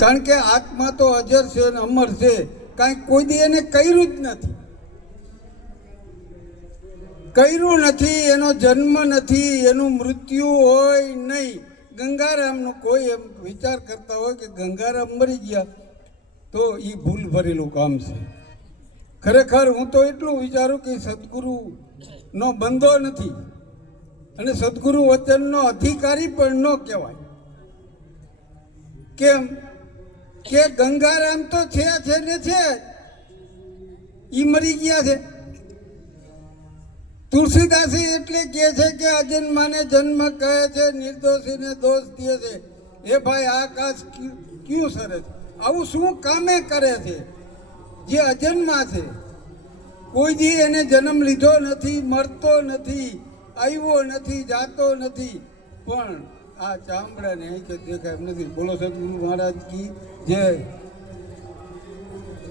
કારણ કે આત્મા તો અજર છે અને અમર છે, કાંઈ કોઈ દી એને કર્યું જ નથી, કર્યું નથી, એનો જન્મ નથી, એનું મૃત્યુ હોય નહીં. ગંગારામનો કોઈ એમ વિચાર કરતા હોય કે ગંગારામ મરી ગયા તો એ ભૂલ ભરેલું કામ છે. ખરેખર હું તો એટલું વિચારું કે સદગુરુનો બંધો નથી અને સદગુરુ વચનનો અધિકારી પણ ન કહેવાય. કેમ કે ગંગારામ તો છે ને છે, એ મરી ગયા છે. તુલસીદાસી એટલે કહે છે કે અજન્માને જન્મ કહે છે, નિર્દોષીને દોષ દે છે. એ ભાઈ આકાશ ક્યું સરે છે? આવું શું કામે કરે છે જે અજન્મા છે? કોઈ દી એને જન્મ લીધો નથી, મરતો નથી, આવ્યો નથી, જાતો નથી, પણ આ ચામડાને કે દેખાય એમ નથી. બોલો સદગુરુ મહારાજ કી જય.